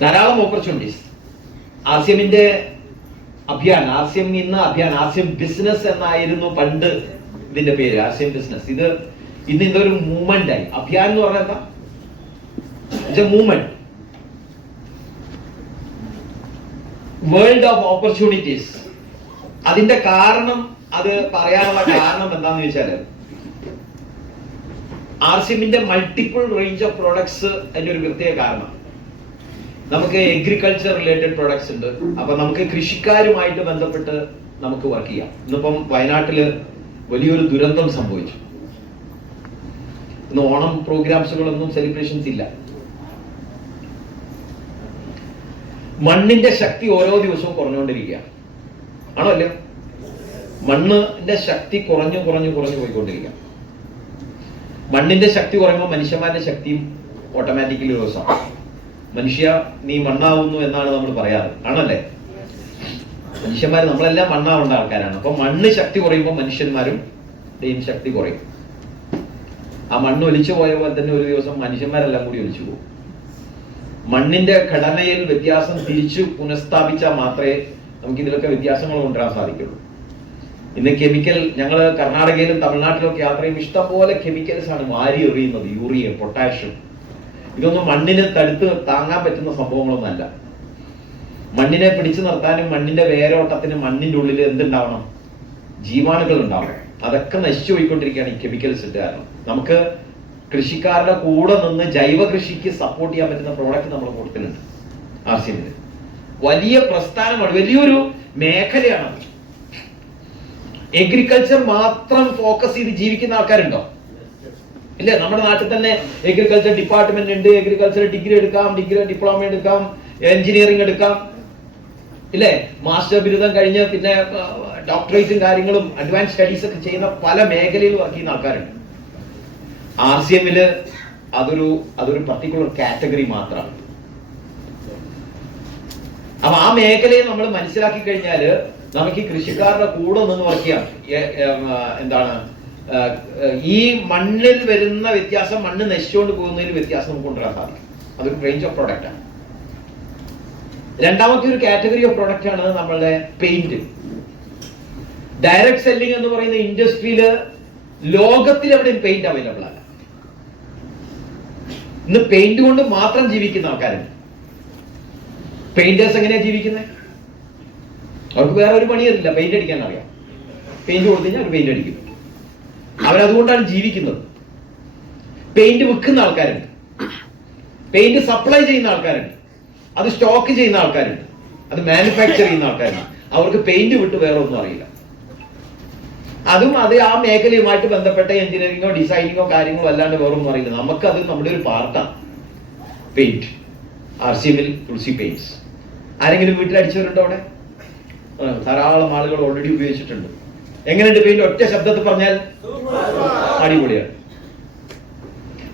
ധാരാളം opportunities. ആർസിഎമ്മിന്റെ Abhiyan, RCM ഇന്ന് Abhiyan, RCM business എന്നായിരുന്നു പണ്ട് ഇതിന്റെ പേര്, ആർസിഎം ബിസിനസ്. ഇന്ന് ഇതൊരു മൂവ്മെന്റ് ആയി. അഭിയാൻ എന്ന് പറഞ്ഞാൽ എന്താ? Movement, world of opportunities. അതിന്റെ കാരണം, അത് പറയാനുള്ള കാരണം എന്താന്ന് ചോദിച്ചാല്, ആർസിഎമ്മിന്റെ മൾട്ടിപ്പിൾ റേഞ്ച് ഓഫ് പ്രോഡക്ട്സ് അതിന്റെ ഒരു പ്രത്യേക കാരണം. നമുക്ക് എഗ്രികൾച്ചർ റിലേറ്റഡ് പ്രോഡക്ട്സ് ഉണ്ട്. അപ്പൊ നമുക്ക് കൃഷിക്കാരുമായിട്ട് ബന്ധപ്പെട്ട് നമുക്ക് വർക്ക് ചെയ്യാം. ഇന്നിപ്പം വയനാട്ടില് വലിയൊരു ദുരന്തം സംഭവിച്ചു. ഇന്ന് ഓണം പ്രോഗ്രാംസുകളൊന്നും സെലിബ്രേഷൻസ് ഇല്ല. മണ്ണിന്റെ ശക്തി ഓരോ ദിവസവും കുറഞ്ഞുകൊണ്ടിരിക്കുക ആണോ അല്ലേ? മണ്ണിന്റെ ശക്തി കുറഞ്ഞു പോയിക്കൊണ്ടിരിക്കുക. മണ്ണിന്റെ ശക്തി കുറയുമ്പോൾ മനുഷ്യന്മാരുടെ ശക്തിയും ഓട്ടോമാറ്റിക്കലി ദിവസം മനുഷ്യ നീ മണ്ണാവുന്നു എന്നാണ് നമ്മൾ പറയാറ്, ആണല്ലേ? മനുഷ്യന്മാർ നമ്മളെല്ലാം മണ്ണാവേണ്ട ആൾക്കാരാണ്. അപ്പൊ മണ്ണ് ശക്തി കുറയുമ്പോൾ മനുഷ്യന്മാരും ശക്തി കുറയും. ആ മണ്ണ് ഒലിച്ചു പോയ പോലെ തന്നെ ഒരു ദിവസം മനുഷ്യന്മാരെല്ലാം കൂടി ഒലിച്ചു പോകും. മണ്ണിന്റെ ഘടനയിൽ വ്യത്യാസം തിരിച്ചു പുനഃസ്ഥാപിച്ചാൽ മാത്രമേ നമുക്ക് ഇതിലൊക്കെ വ്യത്യാസങ്ങൾ കൊണ്ടുവരാൻ സാധിക്കുള്ളൂ. ഇന്ന് കെമിക്കൽ, ഞങ്ങൾ കർണാടകയിലും തമിഴ്നാട്ടിലൊക്കെ യാത്ര ചെയ്യുമ്പോൾ ഇഷ്ടംപോലെ കെമിക്കൽസ് ആണ് വാരി എറിയുന്നത്. യൂറിയ, പൊട്ടാഷ്യം, ഇതൊന്നും മണ്ണിന് തടുത്ത് താങ്ങാൻ പറ്റുന്ന സംഭവങ്ങളൊന്നല്ല. മണ്ണിനെ പിടിച്ചു നിർത്താനും മണ്ണിന്റെ വേരോട്ടത്തിനും മണ്ണിന്റെ ഉള്ളിൽ എന്തുണ്ടാവണം? ജീവാണുകൾ ഉണ്ടാവണം. അതൊക്കെ നശിച്ചു പോയിക്കൊണ്ടിരിക്കുകയാണ് ഈ കെമിക്കൽസ് ഇട്ട് കാരണം. നമുക്ക് കൃഷിക്കാരുടെ കൂടെ നിന്ന് ജൈവ കൃഷിക്ക് സപ്പോർട്ട് ചെയ്യാൻ പറ്റുന്ന പ്രോഡക്റ്റ് നമ്മൾ കൊടുക്കുന്നുണ്ട് ആർസിഎമ്മിന്. വലിയ പ്രസ്ഥാനമാണ്, വലിയൊരു മേഖലയാണ്. എഗ്രികൾച്ചർ മാത്രം ഫോക്കസ് ചെയ്ത് ജീവിക്കുന്ന ആൾക്കാരുണ്ടോ? ഇല്ല. നമ്മുടെ നാട്ടിൽ തന്നെ എഗ്രികൾച്ചർ ഡിപ്പാർട്ട്മെന്റ് ഉണ്ട്. എഗ്രികൾച്ചർ ഡിഗ്രി എടുക്കാം, ഡിപ്ലോമ എടുക്കാം, എഞ്ചിനീയറിംഗ് എടുക്കാം, ഇല്ലേ? മാസ്റ്റർ ബിരുദം കഴിഞ്ഞ് പിന്നെ ഡോക്ടറേറ്റും കാര്യങ്ങളും അഡ്വാൻസ് സ്റ്റഡീസ് ഒക്കെ ചെയ്യുന്ന പല മേഖലയിൽ വർക്ക് ചെയ്യുന്ന ആൾക്കാരുണ്ട്. ആർസിഎമ്മില് അതൊരു പർട്ടിക്കുലർ കാറ്റഗറി മാത്രമാണ്. അപ്പൊ ആ മേഖലയെ നമ്മൾ മനസ്സിലാക്കി കഴിഞ്ഞാല് നമുക്ക് ഈ കൃഷിക്കാരുടെ കൂടെ നിന്ന് വർക്ക് ചെയ്യാം. എന്താണ് ഈ മണ്ണിൽ വരുന്ന വ്യത്യാസം, മണ്ണ് നശിച്ചുകൊണ്ട് പോകുന്നതിൽ വ്യത്യാസം നമുക്ക് കൊണ്ടുവരാൻ സാധിക്കും. അതൊരു റേഞ്ച് ഓഫ് പ്രോഡക്റ്റ് ആണ്. രണ്ടാമത്തെ ഒരു കാറ്റഗറി ഓഫ് പ്രോഡക്റ്റ് ആണ് നമ്മളുടെ പെയിന്റ്. ഡയറക്ട് സെല്ലിംഗ് എന്ന് പറയുന്ന ഇൻഡസ്ട്രിയില് ലോകത്തിൽ എവിടെയും പെയിന്റ് അവൈലബിൾ അല്ല. ഇന്ന് പെയിന്റ് കൊണ്ട് മാത്രം ജീവിക്കുന്ന ആൾക്കാരുണ്ട്. പെയിന്റേഴ്സ് എങ്ങനെയാ ജീവിക്കുന്നത്? അവർക്ക് വേറെ ഒരു പണിയറില്ല, പെയിന്റ് അടിക്കാൻ അറിയാം. പെയിന്റ് കൊടുത്തു കഴിഞ്ഞാൽ അവർ പെയിന്റ് അടിക്കും. അവരതുകൊണ്ടാണ് ജീവിക്കുന്നത്. പെയിന്റ് വിൽക്കുന്ന ആൾക്കാരുണ്ട്, പെയിന്റ് സപ്ലൈ ചെയ്യുന്ന ആൾക്കാരുണ്ട്, അത് സ്റ്റോക്ക് ചെയ്യുന്ന ആൾക്കാരുണ്ട്, അത് മാനുഫാക്ചർ ചെയ്യുന്ന ആൾക്കാരുണ്ട്. അവർക്ക് പെയിന്റ് വിട്ട് വേറെ ഒന്നും അറിയില്ല. അതും അത് ആ മേഖലയുമായിട്ട് ബന്ധപ്പെട്ട എഞ്ചിനീയറിംഗോ ഡിസൈനിങ്ങോ കാര്യങ്ങളോ അല്ലാണ്ട് വേറൊന്നും അറിയില്ല. നമുക്കത് നമ്മുടെ ഒരു പാർട്ടാണ് പെയിന്റ്. ആർസിഎമ്മിൽ തുളസി പെയിന്റ്സ്. ആരെങ്കിലും വീട്ടിൽ അടിച്ചവരുണ്ടോ? അവിടെ ധാരാളം ആളുകൾ ഓൾറെഡി ഉപയോഗിച്ചിട്ടുണ്ട്. എങ്ങനെയുണ്ട് പെയിന്റ്? ഒറ്റ ശബ്ദത്തിൽ പറഞ്ഞാൽ അടിപൊളിയാണ്.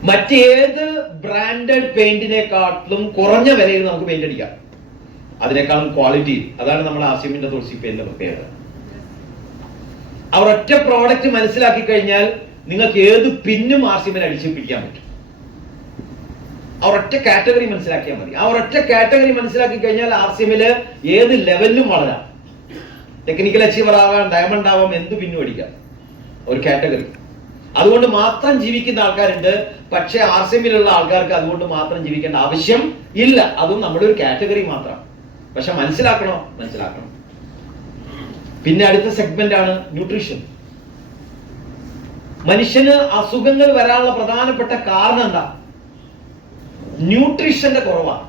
മറ്റേത് ബ്രാൻഡഡ് പെയിന്റിനെക്കാട്ടിലും കുറഞ്ഞ വിലയിൽ നമുക്ക് പെയിന്റ് അടിക്കാം, അതിനേക്കാളും ക്വാളിറ്റി. അതാണ് നമ്മുടെ ആർസിഎമ്മിന്റെ തുളസി പെയിന്റിന്റെ പ്രത്യേകത. അവർ ഒറ്റ പ്രോഡക്റ്റ് മനസ്സിലാക്കി കഴിഞ്ഞാൽ നിങ്ങൾക്ക് ഏത് പിന്നും ആർസിഎമ്മിനെ അടിച്ചു പിടിക്കാൻ പറ്റും. അവർ ഒറ്റ കാറ്റഗറി മനസ്സിലാക്കിയാൽ മതി. ആ ഒരൊറ്റ കാറ്റഗറി മനസ്സിലാക്കി കഴിഞ്ഞാൽ ആർസിഎമ്മില് ഏത് ലെവലിലും വളരാം. ടെക്നിക്കൽ അച്ചീവർ ആവാം, ഡയമണ്ട് ആവാം, എന്ത് പിന്നും അടിക്കാം. ഒരു കാറ്റഗറി. അതുകൊണ്ട് മാത്രം ജീവിക്കുന്ന ആൾക്കാരുണ്ട്. പക്ഷെ ആർസിഎമ്മിലുള്ള ആൾക്കാർക്ക് അതുകൊണ്ട് മാത്രം ജീവിക്കേണ്ട ആവശ്യം ഇല്ല. അതും നമ്മുടെ ഒരു കാറ്റഗറി മാത്രം. പക്ഷെ മനസ്സിലാക്കണം. പിന്നെ അടുത്ത സെഗ്മെന്റ് ആണ് ന്യൂട്രീഷൻ. മനുഷ്യന് അസുഖങ്ങൾ വരാനുള്ള പ്രധാനപ്പെട്ട കാരണം എന്താ? ന്യൂട്രീഷന്റെ കുറവാണ്,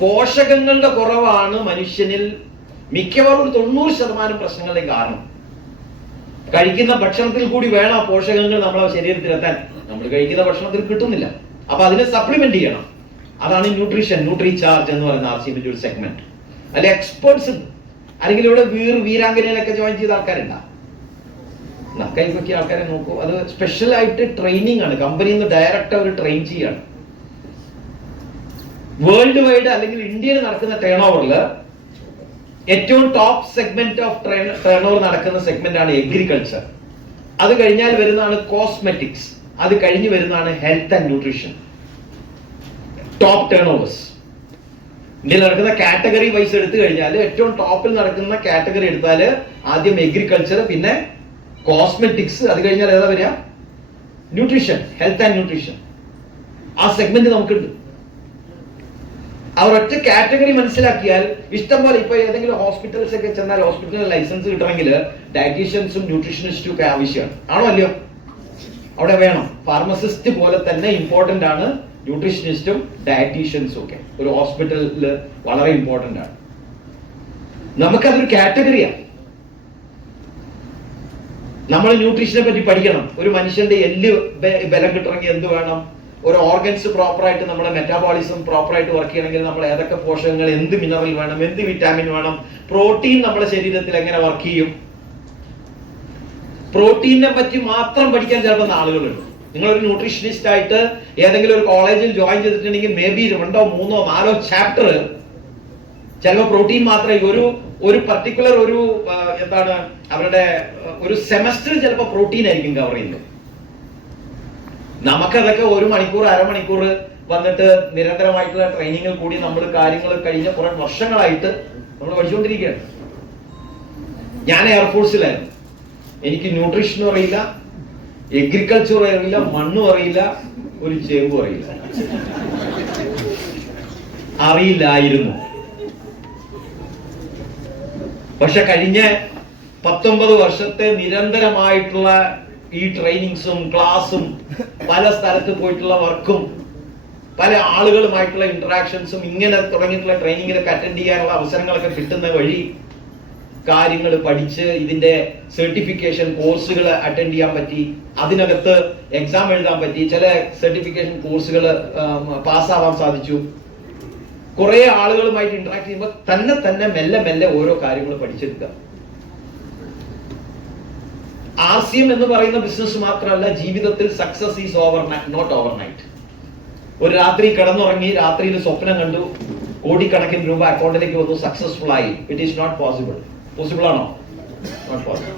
പോഷകങ്ങളുടെ കുറവാണ് മനുഷ്യനിൽ മിക്കവാറും 90% പ്രശ്നങ്ങളുടെ കാരണം. കഴിക്കുന്ന ഭക്ഷണത്തിൽ കൂടി വേണം ആ പോഷകങ്ങൾ നമ്മളെ ശരീരത്തിൽ എത്താൻ. നമ്മൾ കഴിക്കുന്ന ഭക്ഷണത്തിൽ കിട്ടുന്നില്ല. അപ്പൊ അതിനെ സപ്ലിമെന്റ് ചെയ്യണം. അതാണ് ന്യൂട്രീഷൻ, ന്യൂട്രിചാർജ് എന്ന് പറയുന്ന ആർസിഎമ്മിന്റെ ഒരു സെഗ്മെന്റ്. അല്ലെ എക്സ്പേർട്സ് അല്ലെങ്കിൽ ഇവിടെ വീരാംഗനയിലൊക്കെ ജോയിൻ ചെയ്ത ആൾക്കാരുണ്ടാ? കൈപ്പൊക്കിയ ആൾക്കാരെ നോക്കൂ. അത് സ്പെഷ്യൽ ആയിട്ട് ട്രെയിനിങ് ആണ്. കമ്പനിയിൽ നിന്ന് ഡയറക്റ്റ് അവർ ട്രെയിൻ ചെയ്യാണ്. വേൾഡ് വൈഡ് അല്ലെങ്കിൽ ഇന്ത്യയിൽ നടക്കുന്ന ടേൺ ഓവറിൽ ഏറ്റവും top segment of turn over നടക്കുന്ന സെഗ്മെന്റ് ആണ് എഗ്രികൾച്ചർ. അത് കഴിഞ്ഞാൽ വരുന്നതാണ് കോസ്മെറ്റിക്സ്. അത് കഴിഞ്ഞ് വരുന്നതാണ് health and nutrition. Top turn overs. ഇന്ത്യയിൽ നടക്കുന്ന കാറ്റഗറി വൈസ് എടുത്തു കഴിഞ്ഞാൽ ഏറ്റവും ടോപ്പിൽ നടക്കുന്ന കാറ്റഗറി എടുത്താൽ ആദ്യം എഗ്രികൾച്ചർ, പിന്നെ കോസ്മെറ്റിക്സ്, അത് കഴിഞ്ഞാൽ ഏതാ വരിക? Nutrition, health and nutrition. ആ സെഗ്മെന്റ് നമുക്കുണ്ട്. അവർ ഒറ്റ കാറ്റഗറി മനസ്സിലാക്കിയാൽ ഇഷ്ടം പോലെ. ഇപ്പൊ ഏതെങ്കിലും ഹോസ്പിറ്റൽസ് ഒക്കെ ചെന്നാൽ ഹോസ്പിറ്റലിൽ ലൈസൻസ് കിട്ടണമെങ്കിൽ ഡയറ്റീഷ്യൻസും ന്യൂട്രീഷനിസ്റ്റും ഒക്കെ ആവശ്യമാണ്. ആണോ അല്ലയോ? അവിടെ വേണം. ഫാർമസിസ്റ്റ് പോലെ തന്നെ ഇമ്പോർട്ടന്റ് ആണ് ന്യൂട്രീഷനിസ്റ്റും ഡയറ്റീഷ്യൻസും ഒക്കെ. ഒരു ഹോസ്പിറ്റലിൽ വളരെ ഇമ്പോർട്ടന്റ് ആണ്. നമുക്കതൊരു കാറ്റഗറിയാണ്. നമ്മൾ ന്യൂട്രീഷനെ പറ്റി പഠിക്കണം. ഒരു മനുഷ്യന്റെ എല്ല് ബലം കിട്ടണമെങ്കിൽ എന്ത് വേണം? ഒരു ഓർഗൻസ് പ്രോപ്പറായിട്ട് നമ്മുടെ മെറ്റാബോളിസം പ്രോപ്പറായിട്ട് വർക്ക് ചെയ്യണമെങ്കിൽ നമ്മൾ ഏതൊക്കെ പോഷകങ്ങൾ, എന്ത് മിനറൽ വേണം, എന്ത് വിറ്റാമിൻ വേണം, പ്രോട്ടീൻ നമ്മുടെ ശരീരത്തിൽ എങ്ങനെ വർക്ക് ചെയ്യും. പ്രോട്ടീനെ പറ്റി മാത്രം പഠിക്കാൻ ചിലപ്പോൾ ആളുകളുണ്ട്. നിങ്ങളൊരു ന്യൂട്രീഷനിസ്റ്റ് ആയിട്ട് ഏതെങ്കിലും ഒരു കോളേജിൽ ജോയിൻ ചെയ്തിട്ടുണ്ടെങ്കിൽ മേ ബി 2, 3, 4 ചാപ്റ്റർ ചിലപ്പോൾ പ്രോട്ടീൻ മാത്രമേ ഒരു പർട്ടിക്കുലർ എന്താണ് അവരുടെ ഒരു സെമസ്റ്റർ ചിലപ്പോൾ പ്രോട്ടീൻ ആയിരിക്കും കവർ ചെയ്യുന്നത്. നമുക്കതൊക്കെ 1 മണിക്കൂർ, അരമണിക്കൂർ വന്നിട്ട് നിരന്തരമായിട്ടുള്ള ട്രെയിനിങ്ങിൽ കൂടി നമ്മൾ കാര്യങ്ങൾ കഴിഞ്ഞ കുറെ വർഷങ്ങളായിട്ട് നമ്മൾ പഠിച്ചുകൊണ്ടിരിക്കുകയാണ്. ഞാൻ എയർഫോഴ്സിലായിരുന്നു. എനിക്ക് ന്യൂട്രീഷനും അറിയില്ല, എഗ്രികൾച്ചറും അറിയില്ല, മണ്ണും അറിയില്ല, ഒരു ചേമ്പും അറിയില്ലായിരുന്നു. പക്ഷെ കഴിഞ്ഞ 19 വർഷത്തെ നിരന്തരമായിട്ടുള്ള ഈ ട്രെയിനിങ്സും ക്ലാസും പല സ്ഥലത്ത് പോയിട്ടുള്ള വർക്കും പല ആളുകളുമായിട്ടുള്ള ഇന്ററാക്ഷൻസും ഇങ്ങനെ തുടങ്ങിയിട്ടുള്ള ട്രെയിനിങ്ങിലൊക്കെ അറ്റൻഡ് ചെയ്യാനുള്ള അവസരങ്ങളൊക്കെ കിട്ടുന്ന വഴി കാര്യങ്ങൾ പഠിച്ച് ഇതിന്റെ സർട്ടിഫിക്കേഷൻ കോഴ്സുകൾ അറ്റൻഡ് ചെയ്യാൻ പറ്റി. അതിനകത്ത് എക്സാം എഴുതാൻ പറ്റി. ചില സർട്ടിഫിക്കേഷൻ കോഴ്സുകൾ പാസ്സാവാൻ സാധിച്ചു. കുറെ ആളുകളുമായിട്ട് ഇന്ററാക്ട് ചെയ്യുമ്പോൾ തന്നെ മെല്ലെ ഓരോ കാര്യങ്ങൾ പഠിച്ചെടുക്കുക. RCM എന്ന് പറയുന്ന ബിസിനസ് മാത്രമല്ല, ജീവിതത്തിൽ സക്സസ് ഈസ് നോട്ട് ഓവർനൈറ്റ്. ഒരു രാത്രി കിടന്നുറങ്ങി, രാത്രിയിൽ സ്വപ്നം കണ്ടു, കോടിക്കണക്കിന് രൂപ അക്കൗണ്ടിലേക്ക് വന്നു, സക്സസ്ഫുൾ ആയി. It is not possible. Possible ആണോ? Not possible.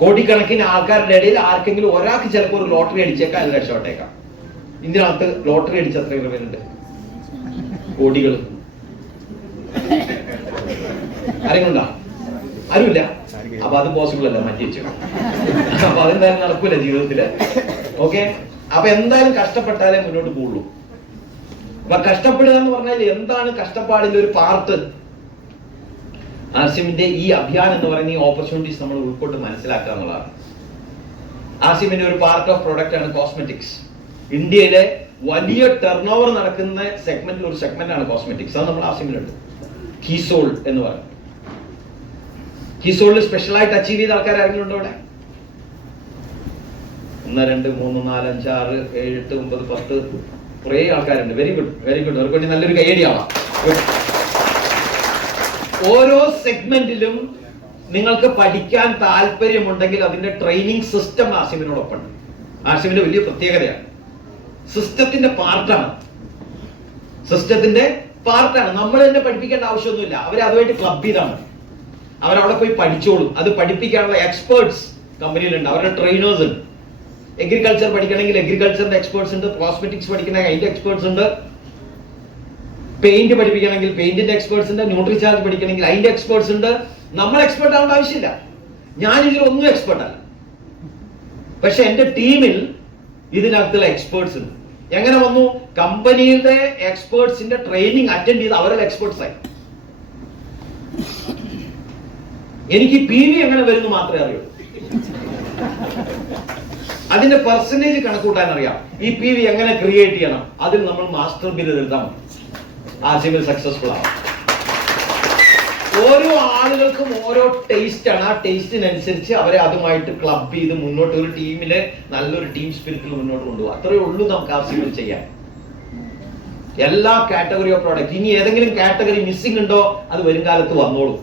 കോടിക്കണക്കിന് ആൾക്കാരുടെ ഇടയിൽ ആർക്കെങ്കിലും ഒരാൾക്ക് ചിലപ്പോൾ ഒരു ലോട്ടറി അടിച്ചേക്കാം, അത് രക്ഷപ്പെട്ടേക്കാം. ഇതിനകത്ത് ലോട്ടറി അടിച്ച എത്ര പേരുണ്ട്? കോടികൾ. ആരെങ്കിലും ഉണ്ടോ? ആരുമില്ല. അപ്പൊ അത് പോസിബിൾ അല്ല, മാറ്റി വെച്ചു. അപ്പൊ അതെന്തായാലും നടക്കൂല ജീവിതത്തില്. ഓക്കെ, അപ്പൊ എന്തായാലും കഷ്ടപ്പെട്ടാലേ മുന്നോട്ട് പോകുള്ളൂ. അപ്പൊ കഷ്ടപ്പെടുക എന്ന് പറഞ്ഞാൽ എന്താണ് കഷ്ടപ്പാടിന്റെ ഒരു പാർട്ട്? RCMന്റെ ഈ അഭിയാൻ എന്ന് പറയുന്ന ഈ ഓപ്പർച്യൂണിറ്റീസ് നമ്മൾ ഉൾക്കൊണ്ട് മനസ്സിലാക്കുക എന്നുള്ളതാണ്. RCMന്റെ ഒരു പാർട്ട് ഓഫ് പ്രൊഡക്റ്റ് ആണ് കോസ്മെറ്റിക്സ്. ഇന്ത്യയിലെ വലിയ ടേൺ ഓവർ നടക്കുന്ന സെഗ്മെന്റിൽ ഒരു സെഗ്മെന്റ് ആണ് കോസ്മെറ്റിക്സ്. അത് നമ്മൾ RCMലുണ്ട്. കീസോൾ എന്ന് പറയും. കീസോളിൽ സ്പെഷ്യലായിട്ട് അച്ചീവ് ചെയ്ത ആൾക്കാർ ആരെങ്കിലും ഉണ്ടോ ഇവിടെ? 1, 2, 3, 4, 5, 6, 7, 8, 9, 10 കുറേ ആൾക്കാരുണ്ട്. Very good, very good. അവർക്ക് വേണ്ടി നല്ലൊരു കൈയടി ആവാം. ഓരോ സെഗ്മെന്റിലും നിങ്ങൾക്ക് പഠിക്കാൻ താല്പര്യമുണ്ടെങ്കിൽ അതിന്റെ ട്രെയിനിങ് സിസ്റ്റം RCMനോടൊപ്പം ഉണ്ട്. RCMന്റെ വലിയ പ്രത്യേകതയാണ്. സിസ്റ്റത്തിന്റെ പാർട്ടാണ്. നമ്മൾ തന്നെ പഠിപ്പിക്കേണ്ട ആവശ്യമൊന്നുമില്ല. അവരെ അതുമായിട്ട് ക്ലബ് ചെയ്താണ്. അവരവിടെ പോയി പഠിച്ചോളും. അത് പഠിപ്പിക്കാനുള്ള എക്സ്പേർട്സ് കമ്പനിയിലുണ്ട്. അവരുടെ ട്രെയിനേഴ്സ് ഉണ്ട്. എഗ്രികൾച്ചർ പഠിക്കണമെങ്കിൽ എഗ്രികൾച്ചറിന്റെ എക്സ്പേർട്സ് ഉണ്ട്. കോസ്മെറ്റിക്സ് പഠിക്കണമെങ്കിൽ അതിന്റെ എക്സ്പേർട്സ് ഉണ്ട്. പെയിന്റ് പഠിപ്പിക്കണമെങ്കിൽ പെയിന്റിന്റെ എക്സ്പേർട്സ് ഉണ്ട്. ന്യൂട്രിചാർജ് പഠിക്കണമെങ്കിൽ അതിന്റെ എക്സ്പേർട്സ് ഉണ്ട്. നമ്മൾ എക്സ്പേർട്ട് ആവേണ്ട ആവശ്യമില്ല. ഞാൻ ഇതിലൊന്നും എക്സ്പേർട്ട് അല്ല. പക്ഷെ എന്റെ ടീമിൽ ഇതിനകത്തുള്ള എക്സ്പേർട്സ് ഉണ്ട്. എങ്ങനെ വന്നു? കമ്പനിയുടെ എക്സ്പേർട്സിന്റെ ട്രെയിനിങ് അറ്റൻഡ് ചെയ്ത് അവരുടെ എക്സ്പേർട്സ് ആയി. എനിക്ക് PV എങ്ങനെ വരുന്നു മാത്രമേ അറിയൂ. അതിന്റെ പെർസെന്റേജ് കണക്കൂട്ടാൻ അറിയാം. ഈ PV എങ്ങനെ ക്രിയേറ്റ് ചെയ്യണം, അതിൽ നമ്മൾ മാസ്റ്റർ ബില്ല് എഴുതാം. RCMൽ സക്സസ്ഫുൾ ആവും. ഓരോ ആളുകൾക്കും ഓരോ ടേസ്റ്റ് ആണ്. ആ ടേസ്റ്റിനനുസരിച്ച് അവരെ അതുമായിട്ട് ക്ലബ് ചെയ്ത് മുന്നോട്ട് ഒരു ടീമിലെ നല്ലൊരു ടീം സ്പിരിറ്റിൽ മുന്നോട്ട് കൊണ്ടുപോകും. അത്രയേ ഉള്ളൂ നമുക്ക് RCMൽ ചെയ്യാൻ. എല്ലാ കാറ്റഗറി ഓഫ് പ്രോഡക്റ്റ്. ഇനി ഏതെങ്കിലും കാറ്റഗറി മിസ്സിംഗ് ഉണ്ടോ അത് വരും കാലത്ത് വന്നോളൂ.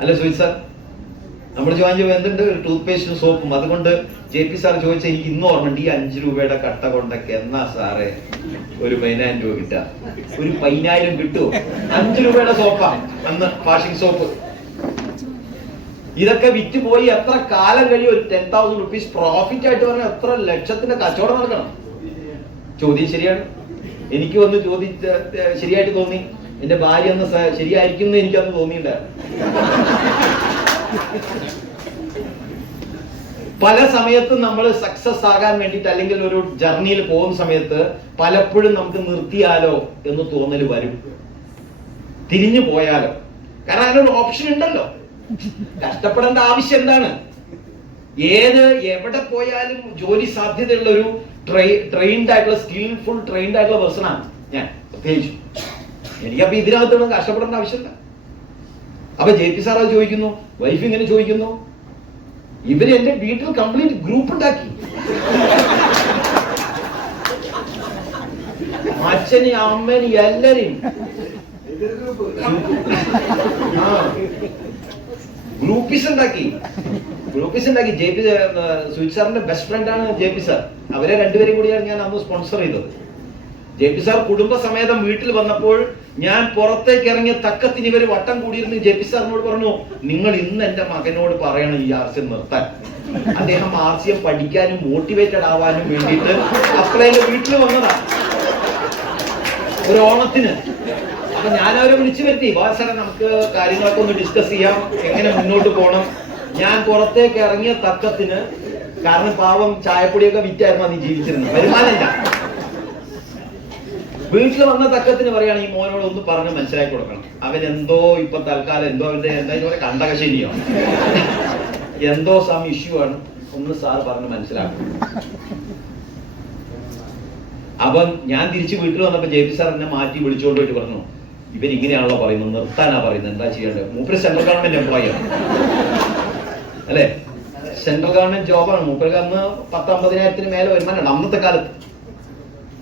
അല്ല സുഹിത് സാർ, നമ്മൾ ജോയിൻ ചെയ്യുമ്പോൾ എന്തുണ്ട്? ഒരു ടൂത്ത് പേസ്റ്റും സോപ്പും. അതുകൊണ്ട് JP സാർ ചോദിച്ച എനിക്ക് ഇന്ന് ഓർമ്മയുണ്ട്, ഈ 5 രൂപയുടെ കട്ട കൊണ്ടൊക്കെ എന്നാ സാറേ ഒരു 10,000 രൂപ കിട്ടുക? ഒരു 10,000 കിട്ടുമോ? 5 രൂപയുടെ സോപ്പാ അന്ന്, വാഷിംഗ് സോപ്പ്. ഇതൊക്കെ വിറ്റ് പോയി എത്ര കാലം കഴിയും? ഒരു 10,000 rupees പ്രോഫിറ്റ് ആയിട്ട് പറഞ്ഞാൽ എത്ര ലക്ഷത്തിന്റെ കച്ചവടം നടക്കണം? ചോദ്യം ശരിയാണ്. എനിക്ക് വന്ന് ചോദിച്ച ശരിയായിട്ട് തോന്നി. എന്റെ ഭാര്യ ഒന്ന് ശരിയായിരിക്കും എന്ന് എനിക്കന്ന് തോന്നിയിട്ടുണ്ടായിരുന്നു. പല സമയത്തും നമ്മൾ സക്സസ് ആകാൻ വേണ്ടിയിട്ട് അല്ലെങ്കിൽ ഒരു ജർണിയിൽ പോകുന്ന സമയത്ത് പലപ്പോഴും നമുക്ക് നിർത്തിയാലോ എന്ന് തോന്നൽ വരും, തിരിഞ്ഞു പോയാലോ. കാരണം അതിനൊരു ഓപ്ഷൻ ഉണ്ടല്ലോ. കഷ്ടപ്പെടേണ്ട ആവശ്യം എന്താണ്? എവിടെ പോയാലും ജോലി സാധ്യതയുള്ള ഒരു ട്രെയിൻഡ് ആയിട്ടുള്ള സ്കിൽഫുൾ ട്രെയിൻഡ് ആയിട്ടുള്ള പേഴ്സണാണ് ഞാൻ. പ്രത്യേകിച്ച് എനിക്കപ്പോ ഇതിനകത്തൊന്നും കഷ്ടപ്പെടേണ്ട ആവശ്യമില്ല. അപ്പൊ JP സാർ അത് ചോദിക്കുന്നു, വൈഫ് ഇങ്ങനെ ചോദിക്കുന്നു. ഇവര് എന്റെ വീട്ടിൽ കംപ്ലീറ്റ് ഗ്രൂപ്പ് ഉണ്ടാക്കി. അച്ഛന് അമ്മന് എല്ലാരെയും ഗ്രൂപ്പീസ് ഉണ്ടാക്കി. JP സുജിത് സാറിന്റെ ബെസ്റ്റ് ഫ്രണ്ട് ആണ് JP സാർ. അവരെ രണ്ടുപേരും കൂടിയാണ് ഞാൻ അന്ന് സ്പോൺസർ ചെയ്തത്. JP സാർ കുടുംബസമേതം വീട്ടിൽ വന്നപ്പോൾ ഞാൻ പുറത്തേക്ക് ഇറങ്ങിയ തക്കത്തിന് ഇവര് വട്ടം കൂടിയിരുന്ന് JP സാറിനോട് പറഞ്ഞു, നിങ്ങൾ ഇന്ന് എന്റെ മകനോട് പറയണം ഈ RCM നിർത്താൻ. അദ്ദേഹം RCM പഠിക്കാനും മോട്ടിവേറ്റഡ് ആവാനും വേണ്ടിയിട്ട് അപ്ലൈന്റെ വീട്ടിൽ വന്നതാണ് ഒരു ഓണത്തിന്. അപ്പൊ ഞാൻ അവരെ വിളിച്ചു വരുത്തി, സാറേ നമുക്ക് കാര്യങ്ങളൊക്കെ ഒന്ന് ഡിസ്കസ് ചെയ്യാം, എങ്ങനെ മുന്നോട്ട് പോകണം. ഞാൻ പുറത്തേക്ക് ഇറങ്ങിയ തക്കത്തിന്, കാരണം പാവം ചായപ്പൊടിയൊക്കെ വിറ്റായിരുന്നു അന്ന് ജീവിച്ചിരുന്നത്, വരുമാനമില്ല. വീട്ടിൽ വന്ന തക്കത്തിന് പറയാണ്, ഈ മോനോട് ഒന്ന് പറഞ്ഞ് മനസ്സിലാക്കി കൊടുക്കണം. അവൻ എന്തോ ഇപ്പൊ തൽക്കാലം എന്തോ അവന്റെ എന്തായാലും കണ്ടകശല്യോ എന്തോ സം ഇഷ്യൂ ആണ്, ഒന്ന് സാർ പറഞ്ഞ് മനസ്സിലാക്കും. അപ്പൊ ഞാൻ തിരിച്ച് വീട്ടിൽ വന്നപ്പോ JP സാർ എന്നെ മാറ്റി വിളിച്ചുകൊണ്ട് പോയിട്ട് പറഞ്ഞു, ഇവരിങ്ങനെയാണല്ലോ പറയുന്നത്, നിർത്താനാ പറയുന്നത്, എന്താ ചെയ്യേണ്ടത്? മൂപ്പര് സെൻട്രൽ ഗവൺമെന്റ് എംപ്ലോയി ആണ് അല്ലെ, സെൻട്രൽ ഗവൺമെന്റ് ജോബാണ്. മൂപ്പർക്ക് അന്ന് 10-50,000 മേലെ വരുമാനമാണ് അന്നത്തെ കാലത്ത്.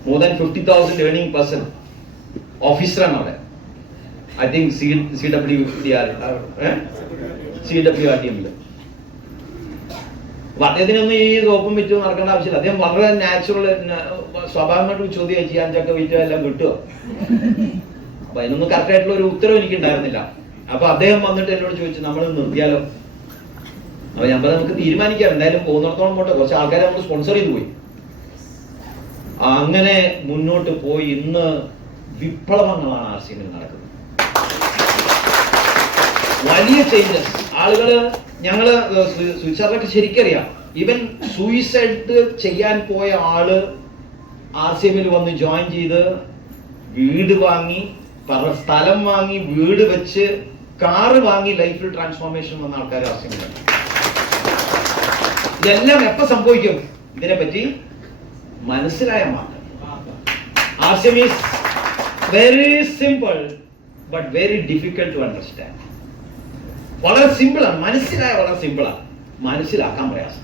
more than 50,000 earning person. ഓഫീസറാണ് അവിടെ. I think CWRDM. അദ്ദേഹത്തിനൊന്നും ഈ റോപ്പും വിറ്റും നടക്കേണ്ട ആവശ്യമില്ല. അദ്ദേഹം വളരെ നാച്ചുറൽ, സ്വാഭാവികമായിട്ട് ചോദ്യം ചെയ്യാൻ അഞ്ചൊക്കെ വിറ്റോ എല്ലാം കിട്ടുക. അപ്പൊ അതിനൊന്നും കറക്റ്റ് ആയിട്ടുള്ള ഒരു ഉത്തരവ് എനിക്ക് ഉണ്ടായിരുന്നില്ല. അപ്പൊ അദ്ദേഹം വന്നിട്ട് എന്നോട് ചോദിച്ചു, നമ്മൾ നിർത്തിയാലോ? അപ്പൊ ഞാൻ പറഞ്ഞു, നമുക്ക് തീരുമാനിക്കാം, എന്തായാലും പോകുന്നിടത്തോളം പോട്ടെ. കുറച്ച് ആൾക്കാരെ നമ്മൾ സ്പോൺസർ ചെയ്തു പോയി. അങ്ങനെ മുന്നോട്ട് പോയി ഇന്ന് വിപ്ലവങ്ങളാണ് RCM നടക്കുന്നത്. വലിയ ചേഞ്ചസ്. ആളുകള്, ഞങ്ങള് സുയിസറിനൊക്കെ ശരിക്കറിയാം, ഈവൻ സൂയിസൈഡ് ചെയ്യാൻ പോയ ആള് RCM വന്ന് ജോയിൻ ചെയ്ത് വീട് വാങ്ങി, സ്ഥലം വാങ്ങി, വീട് വെച്ച്, കാറ് വാങ്ങി, ലൈഫിൽ ട്രാൻസ്ഫോർമേഷൻ വന്ന ആൾക്കാർ RCM. ഇതെല്ലാം എപ്പോ സംഭവിക്കും? ഇതിനെപ്പറ്റി മനസ്സിലായ മാത്രം. RCM is very simple but very difficult to understand. വളരെ സിമ്പിളാണ്, മനസ്സിലായ വളരെ സിമ്പിളാണ്, മനസ്സിലാക്കാൻ പ്രയാസം.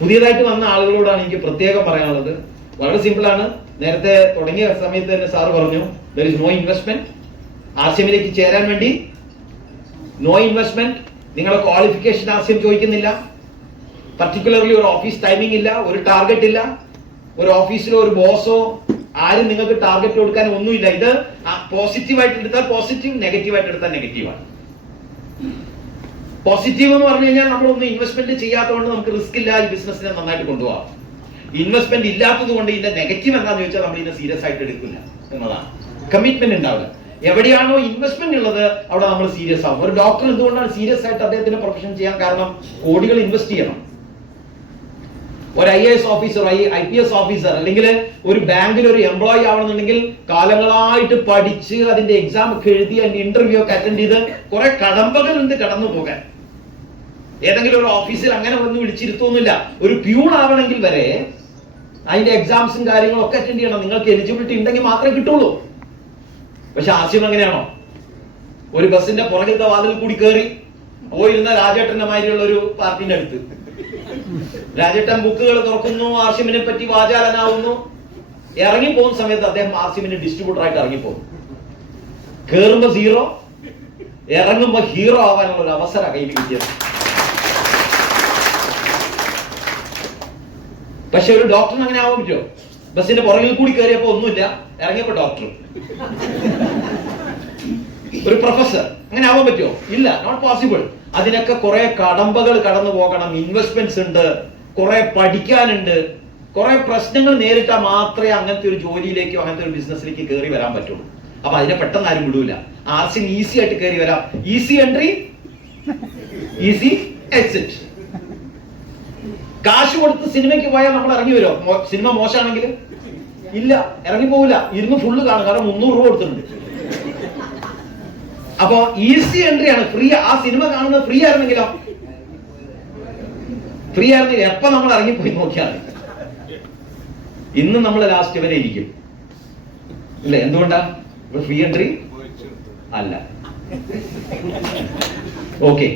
പുതിയതായിട്ട് വന്ന ആളുകളോടാണ് എനിക്ക് പ്രത്യേകം പറയാനുള്ളത്. വളരെ സിമ്പിളാണ്. നേരത്തെ തുടങ്ങിയ സമയത്ത് തന്നെ സാറ് പറഞ്ഞു, there is no investment. RCM ചേരാൻ വേണ്ടി നോ ഇൻവെസ്റ്റ്മെന്റ്. നിങ്ങളുടെ ക്വാളിഫിക്കേഷൻ RCM ചോദിക്കുന്നില്ല. പർട്ടിക്കുലർലി ഒരു ഓഫീസ് ടൈമിംഗ് ഇല്ല, ഒരു ടാർഗറ്റ് ഇല്ല, ഒരു ഓഫീസിലോ ഒരു ബോസോ ആരും നിങ്ങൾക്ക് ടാർഗറ്റ് കൊടുക്കാൻ ഒന്നുമില്ല. ഇത് പോസിറ്റീവായിട്ട് എടുത്താൽ പോസിറ്റീവ്, നെഗറ്റീവായിട്ട് എടുത്താൽ നെഗറ്റീവാണ്. പോസിറ്റീവ് എന്ന് പറഞ്ഞു കഴിഞ്ഞാൽ നമ്മളൊന്നും ഇൻവെസ്റ്റ്മെന്റ് ചെയ്യാത്തതുകൊണ്ട് നമുക്ക് റിസ്ക് ഇല്ല, ഈ ബിസിനസിനെ നന്നായിട്ട് കൊണ്ടുപോകാം. ഇൻവെസ്റ്റ്മെന്റ് ഇല്ലാത്തത് കൊണ്ട് ഇതിന്റെ നെഗറ്റീവ് എന്താണെന്ന് ചോദിച്ചാൽ നമ്മൾ ഇതിനെ സീരിയസ് ആയിട്ട് എടുക്കില്ല എന്നതാണ്. കമ്മിറ്റ്മെന്റ് ഉണ്ടാവില്ല. എവിടെയാണോ ഇൻവെസ്റ്റ്മെന്റ് ഉള്ളത് അവിടെ നമ്മൾ സീരിയസ് ആവും. ഒരു ഡോക്ടർ എന്തുകൊണ്ടാണ് സീരിയസ് ആയിട്ട് അദ്ദേഹത്തിന്റെ പ്രൊഫഷൻ ചെയ്യാൻ കാരണം? കോടികൾ ഇൻവെസ്റ്റ് ചെയ്യണം. ഒരു IAS ഓഫീസർ, IPS ഓഫീസർ, അല്ലെങ്കിൽ ഒരു ബാങ്കിൽ ഒരു എംപ്ലോയി ആവണമെന്നുണ്ടെങ്കിൽ കാലങ്ങളായിട്ട് പഠിച്ച് അതിന്റെ എക്സാം ഒക്കെ എഴുതി അതിന്റെ ഇന്റർവ്യൂ ഒക്കെ അറ്റൻഡ് ചെയ്ത് കുറെ കടമ്പകൾ ഉണ്ട് കടന്നു പോകാൻ. ഏതെങ്കിലും ഒരു ഓഫീസിൽ അങ്ങനെ വന്ന് വിളിച്ചിരുത്തൊന്നുമില്ല. ഒരു പ്യൂൺ ആവണമെങ്കിൽ വരെ അതിന്റെ എക്സാംസും കാര്യങ്ങളും ഒക്കെ അറ്റൻഡ് ചെയ്യണം. നിങ്ങൾക്ക് എലിജിബിലിറ്റി ഉണ്ടെങ്കിൽ മാത്രമേ കിട്ടുള്ളൂ. പക്ഷെ RCM എങ്ങനെയാണോ? ഒരു ബസിന്റെ പുറകിലത്തെ വാതിൽ കൂടി കയറി പോയിരുന്ന രാജേട്ടന്റെ മാതിരിയുള്ള ഒരു പാർട്ടിന്റെ അടുത്ത് രാജേട്ടൻ ബുക്കുകൾ തുറക്കുന്നു, RCM പറ്റി വാചാലനാവുന്നു. ഇറങ്ങി പോകുന്ന സമയത്ത് അദ്ദേഹം RCM ഡിസ്ട്രിബ്യൂട്ടർ ആയിട്ട് ഇറങ്ങിപ്പോകും. കേറുമ്പോ 0, ഇറങ്ങുമ്പോ ഹീറോ ആവാനുള്ള ഒരു അവസരം കയ്യിൽ കിട്ടിയത്. പക്ഷെ ഒരു ഡോക്ടറിന് അങ്ങനെ ആവാൻ പറ്റുമോ? ബസിന്റെ പുറകിൽ കൂടി കയറിയപ്പോ ഒന്നുമില്ല, ഇറങ്ങിയപ്പോ ഡോക്ടർ. ഒരു പ്രൊഫസർ അങ്ങനെ ആവാൻ പറ്റുമോ? ഇല്ല, നോട്ട് പോസിബിൾ. അതിനൊക്കെ കുറെ കടമ്പകൾ കടന്നു പോകണം. ഇൻവെസ്റ്റ്മെന്റ്സ് ഉണ്ട്, കുറെ പഠിക്കാനുണ്ട്, കുറെ പ്രശ്നങ്ങൾ നേരിട്ടാൽ മാത്രമേ അങ്ങനത്തെ ഒരു ജോലിയിലേക്കോ അങ്ങനത്തെ ഒരു ബിസിനസ്സിലേക്ക് കയറി വരാൻ പറ്റുള്ളൂ. അപ്പൊ അതിനെ പെട്ടെന്ന് ആരും വിടൂല. ആർസിന് ഈസി ആയിട്ട് കയറി വരാം. Easy entry, easy exit. കാശ് കൊടുത്ത് സിനിമയ്ക്ക് പോയാൽ നമ്മൾ ഇറങ്ങി വരുമോ? സിനിമ മോശമാണെങ്കിൽ ഇല്ല, ഇറങ്ങി പോവില്ല. ഇരുന്ന് ഫുള്ള് കാണും, കാരണം 300 രൂപ കൊടുത്തിട്ടുണ്ട്. അപ്പൊ ഈസി എൻട്രി ആണ്, ഫ്രീ. ആ സിനിമ കാണുന്നത് ഫ്രീ ആയിരുന്നെങ്കിലോ? ഫ്രീ ആയിരുന്നെങ്കിൽ എപ്പോ നമ്മൾ ഇറങ്ങിപ്പോയി നോക്കിയാൽ ഇന്ന് നമ്മൾ ലാസ്റ്റ് വരെ ഇരിക്കും, ഇല്ലേ? എന്തുകൊണ്ടാ? ഫ്രീ എൻട്രി അല്ല. ഓക്കെ.